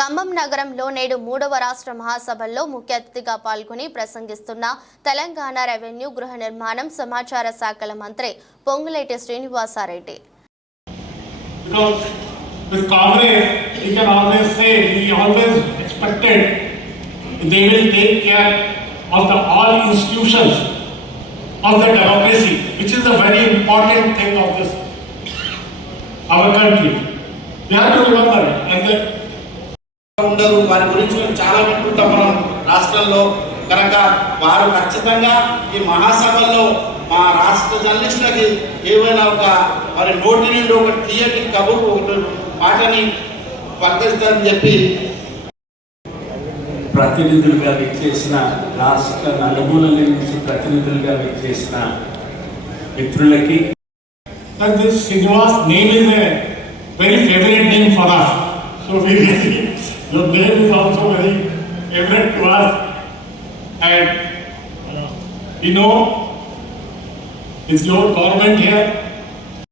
ఖమ్మం నగరంలో నేడు మూడవ రాష్ట్ర మహాసభల్లో ముఖ్య అతిథిగా పాల్గొని ప్రసంగిస్తున్న తెలంగాణ రెవెన్యూ గృహ నిర్మాణం సమాచార శాఖల మంత్రి Ponguleti Srinivasa Reddy they will take care of the all institutions of the democracy, which is a very important thing of this, our country. We have to remember, and the వారి గురించి మేము చాలా వింటుంటాం మనం రాష్ట్రంలో కనుక వారు ఖచ్చితంగా ఈ మహాసభల్లో మా రాష్ట్ర జర్నలిస్టులకి ఏవైనా ఒక మరి నోటి నుండి ఒక తీయటి కబురు ఒక మాటని పలకరిస్తారని చెప్పి ప్రతినిధులుగా విచ్చేసిన రాష్ట్ర నలుమూలల నుంచి ప్రతినిధులుగా విచ్చేసిన మిత్రులకి name is a very favorite name for us. So we, your name is also very favorite to us. And uh, we know it's your government here